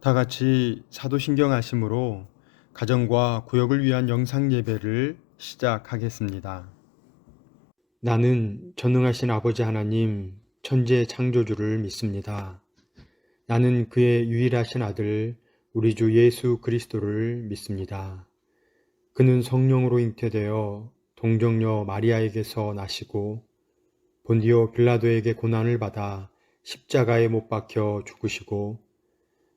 다 같이 사도신경 하심으로 가정과 구역을 위한 영상 예배를 시작하겠습니다. 나는 전능하신 아버지 하나님, 천지의 창조주를 믿습니다. 나는 그의 유일하신 아들, 우리 주 예수 그리스도를 믿습니다. 그는 성령으로 잉태되어 동정녀 마리아에게서 나시고 본디오 빌라도에게 고난을 받아 십자가에 못 박혀 죽으시고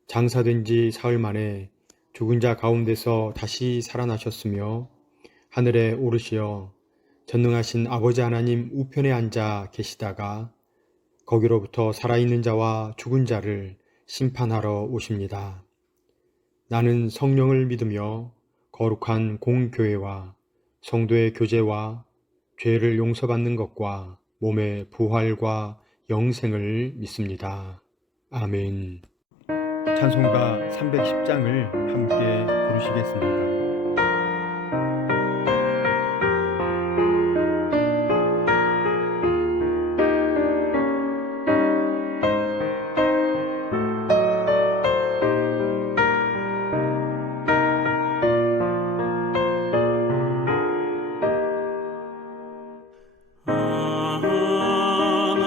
장사된 지 사흘 만에 죽은 자 가운데서 다시 살아나셨으며 하늘에 오르시어 전능하신 아버지 하나님 우편에 앉아 계시다가 거기로부터 살아있는 자와 죽은 자를 심판하러 오십니다. 나는 성령을 믿으며 거룩한 공교회와 성도의 교제와 죄를 용서받는 것과 몸의 부활과 영생을 믿습니다. 아멘. 찬송가 310장을 함께 부르시겠습니다.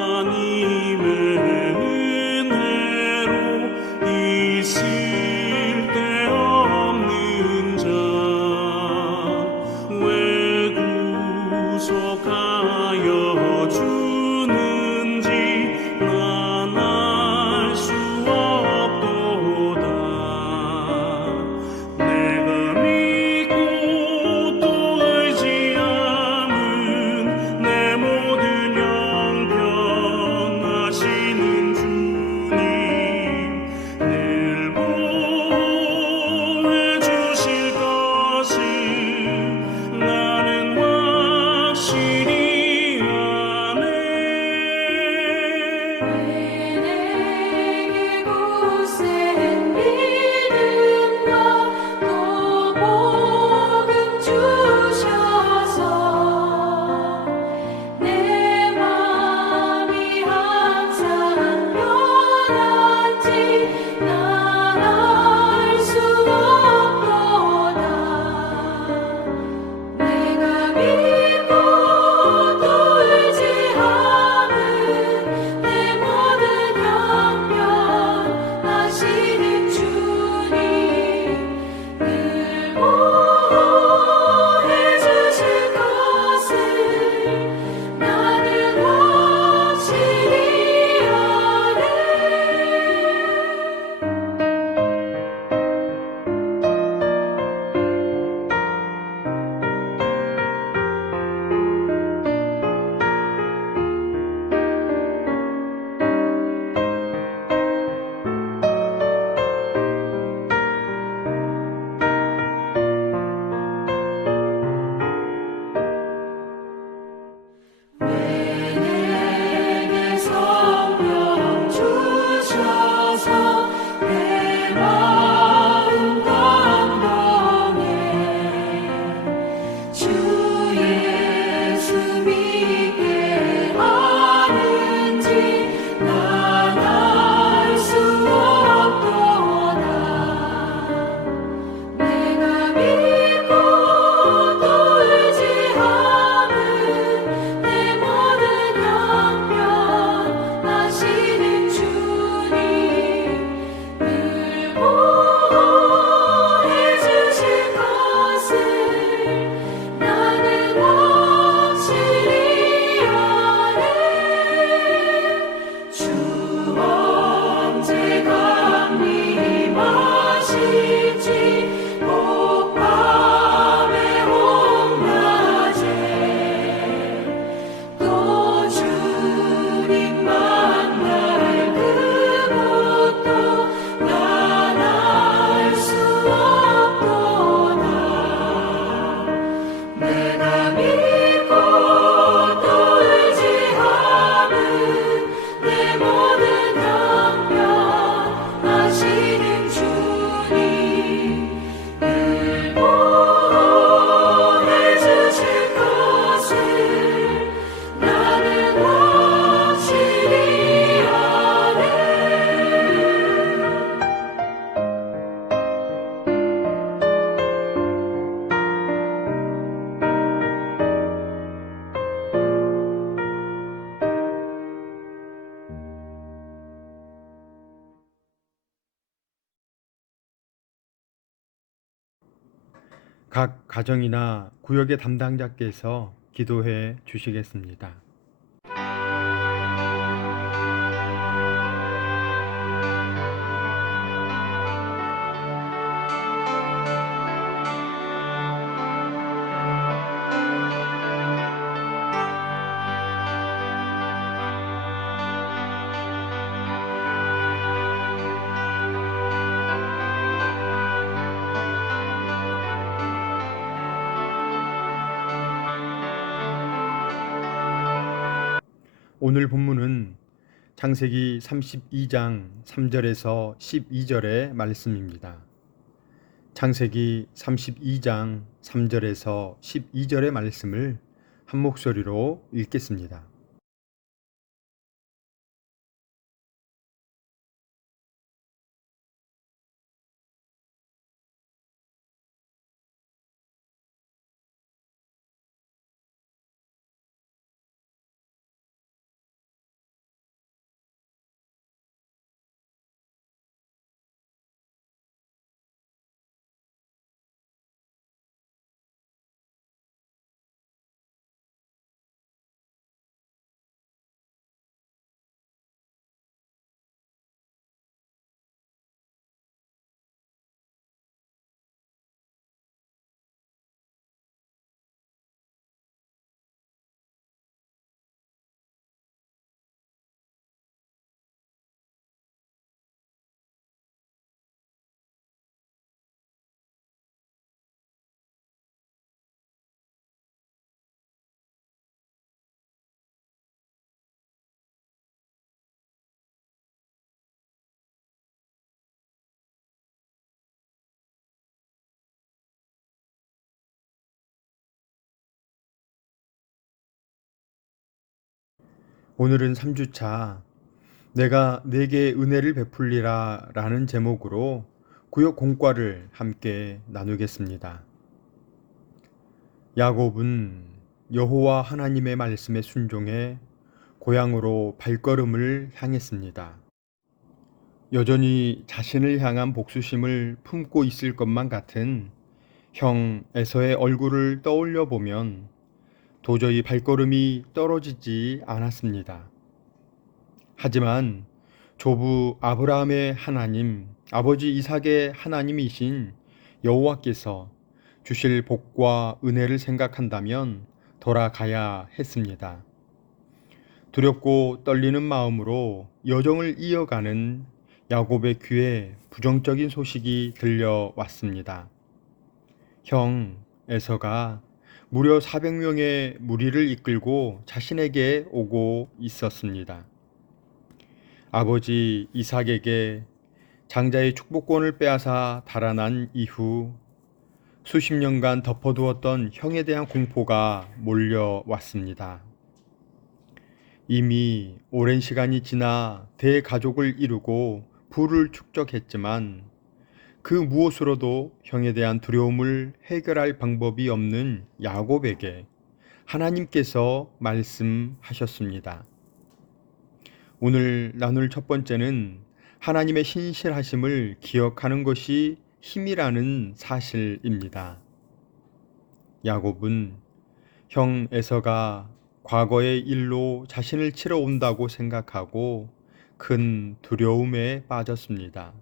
하나님의 은혜로 있을 데 없는 자 각 가정이나 구역의 담당자께서 기도해 주시겠습니다. 오늘 본문은 창세기 32장 3절에서 12절의 말씀입니다. 창세기 32장 3절에서 12절의 말씀을 한 목소리로 읽겠습니다. 오늘은 3주차 내가 네게 은혜를 베풀리라 라는 제목으로 구역 공과를 함께 나누겠습니다. 야곱은 여호와 하나님의 말씀에 순종해 고향으로 발걸음을 향했습니다. 여전히 자신을 향한 복수심을 품고 있을 것만 같은 형 에서의 얼굴을 떠올려 보면 도저히 발걸음이 떨어지지 않았습니다. 하지만 조부 아브라함의 하나님, 아버지 이삭의 하나님이신 여호와께서 주실 복과 은혜를 생각한다면 돌아가야 했습니다. 두렵고 떨리는 마음으로 여정을 이어가는 야곱의 귀에 부정적인 소식이 들려왔습니다. 형 에서가 무려 400명의 무리를 이끌고 자신에게 오고 있었습니다. 아버지 이삭에게 장자의 축복권을 빼앗아 달아난 이후 수십 년간 덮어두었던 형에 대한 공포가 몰려왔습니다. 이미 오랜 시간이 지나 대가족을 이루고 부를 축적했지만 그 무엇으로도 형에 대한 두려움을 해결할 방법이 없는 야곱에게 하나님께서 말씀하셨습니다. 오늘 나눌 첫 번째는 하나님의 신실하심을 기억하는 것이 힘이라는 사실입니다. 야곱은 형 에서가 과거의 일로 자신을 치러 온다고 생각하고 큰 두려움에 빠졌습니다.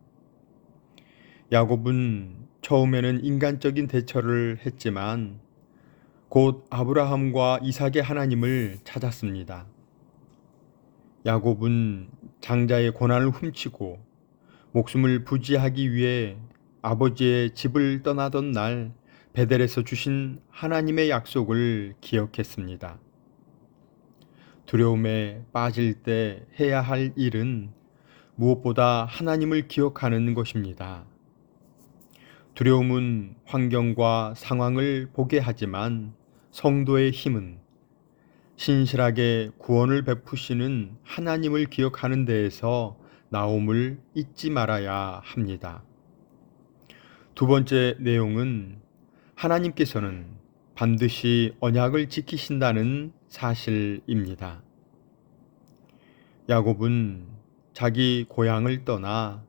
야곱은 처음에는 인간적인 대처를 했지만 곧 아브라함과 이삭의 하나님을 찾았습니다. 야곱은 장자의 고난을 훔치고 목숨을 부지하기 위해 아버지의 집을 떠나던 날 베델에서 주신 하나님의 약속을 기억했습니다. 두려움에 빠질 때 해야 할 일은 무엇보다 하나님을 기억하는 것입니다. 두려움은 환경과 상황을 보게 하지만 성도의 힘은 신실하게 구원을 베푸시는 하나님을 기억하는 데에서 나옴을 잊지 말아야 합니다. 두 번째 내용은 하나님께서는 반드시 언약을 지키신다는 사실입니다. 야곱은 자기 고향을 떠나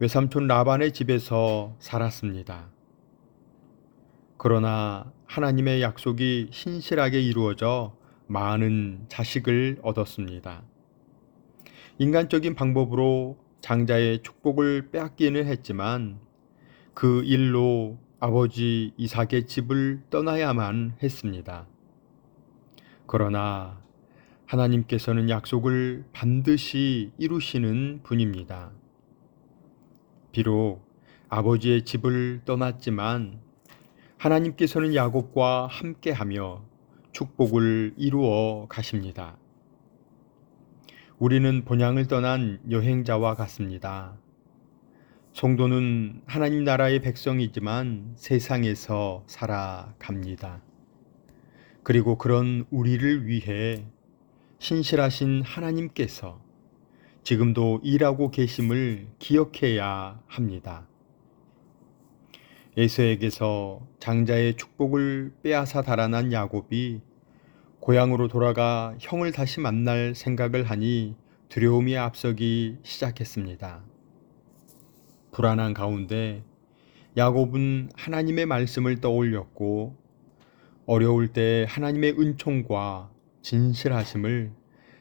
외삼촌 라반의 집에서 살았습니다. 그러나 하나님의 약속이 신실하게 이루어져 많은 자식을 얻었습니다. 인간적인 방법으로 장자의 축복을 빼앗기는 했지만 그 일로 아버지 이삭의 집을 떠나야만 했습니다. 그러나 하나님께서는 약속을 반드시 이루시는 분입니다. 비록 아버지의 집을 떠났지만 하나님께서는 야곱과 함께하며 축복을 이루어 가십니다. 우리는 본향을 떠난 여행자와 같습니다. 성도는 하나님 나라의 백성이지만 세상에서 살아갑니다. 그리고 그런 우리를 위해 신실하신 하나님께서 지금도 일하고 계심을 기억해야 합니다. 에서에게서 장자의 축복을 빼앗아 달아난 야곱이 고향으로 돌아가 형을 다시 만날 생각을 하니 두려움이 앞서기 시작했습니다. 불안한 가운데 야곱은 하나님의 말씀을 떠올렸고 어려울 때 하나님의 은총과 진실하심을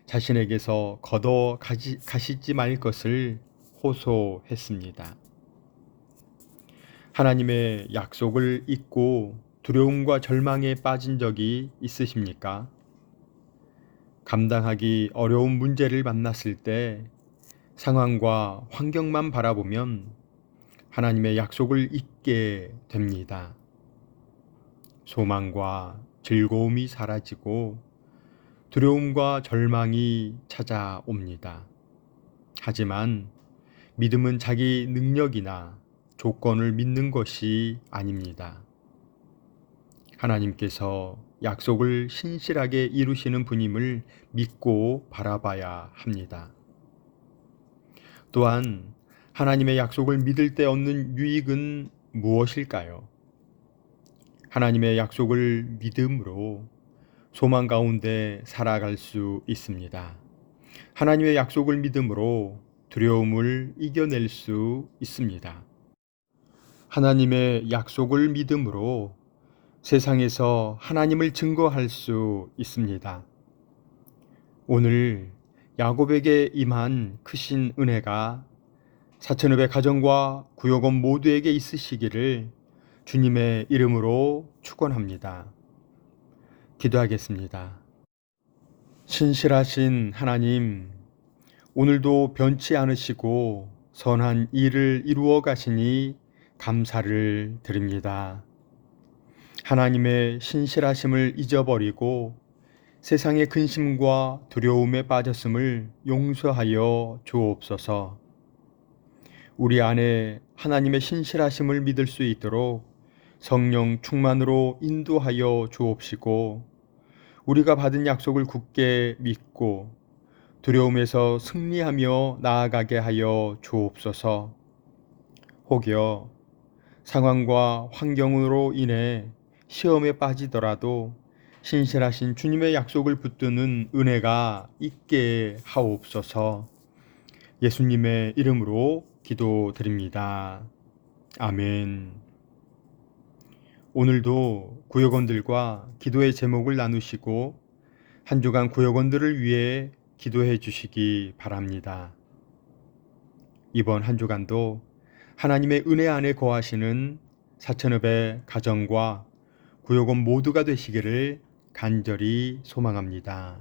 자신에게서 걷어 가시지 말 것을 호소했습니다. 하나님의 약속을 잊고 두려움과 절망에 빠진 적이 있으십니까? 감당하기 어려운 문제를 만났을 때 상황과 환경만 바라보면 하나님의 약속을 잊게 됩니다. 소망과 즐거움이 사라지고 두려움과 절망이 찾아옵니다. 하지만 믿음은 자기 능력이나 조건을 믿는 것이 아닙니다. 하나님께서 약속을 신실하게 이루시는 분임을 믿고 바라봐야 합니다. 또한 하나님의 약속을 믿을 때 얻는 유익은 무엇일까요? 하나님의 약속을 믿음으로 소망 가운데 살아갈 수 있습니다. 하나님의 약속을 믿음으로 두려움을 이겨낼 수 있습니다. 하나님의 약속을 믿음으로 세상에서 하나님을 증거할 수 있습니다. 오늘 야곱에게 임한 크신 은혜가 사천읍의 가정과 구역원 모두에게 있으시기를 주님의 이름으로 축원합니다. 기도하겠습니다. 신실하신 하나님, 오늘도 변치 않으시고 선한 일을 이루어 가시니 감사를 드립니다. 하나님의 신실하심을 잊어버리고 세상의 근심과 두려움에 빠졌음을 용서하여 주옵소서. 우리 안에 하나님의 신실하심을 믿을 수 있도록 성령 충만으로 인도하여 주옵시고 우리가 받은 약속을 굳게 믿고 두려움에서 승리하며 나아가게 하여 주옵소서. 혹여 상황과 환경으로 인해 시험에 빠지더라도 신실하신 주님의 약속을 붙드는 은혜가 있게 하옵소서. 예수님의 이름으로 기도드립니다. 아멘. 오늘도 구역원들과 기도의 제목을 나누시고 한 주간 구역원들을 위해 기도해 주시기 바랍니다. 이번 한 주간도 하나님의 은혜 안에 거하시는 사천읍의 가정과 구역원 모두가 되시기를 간절히 소망합니다.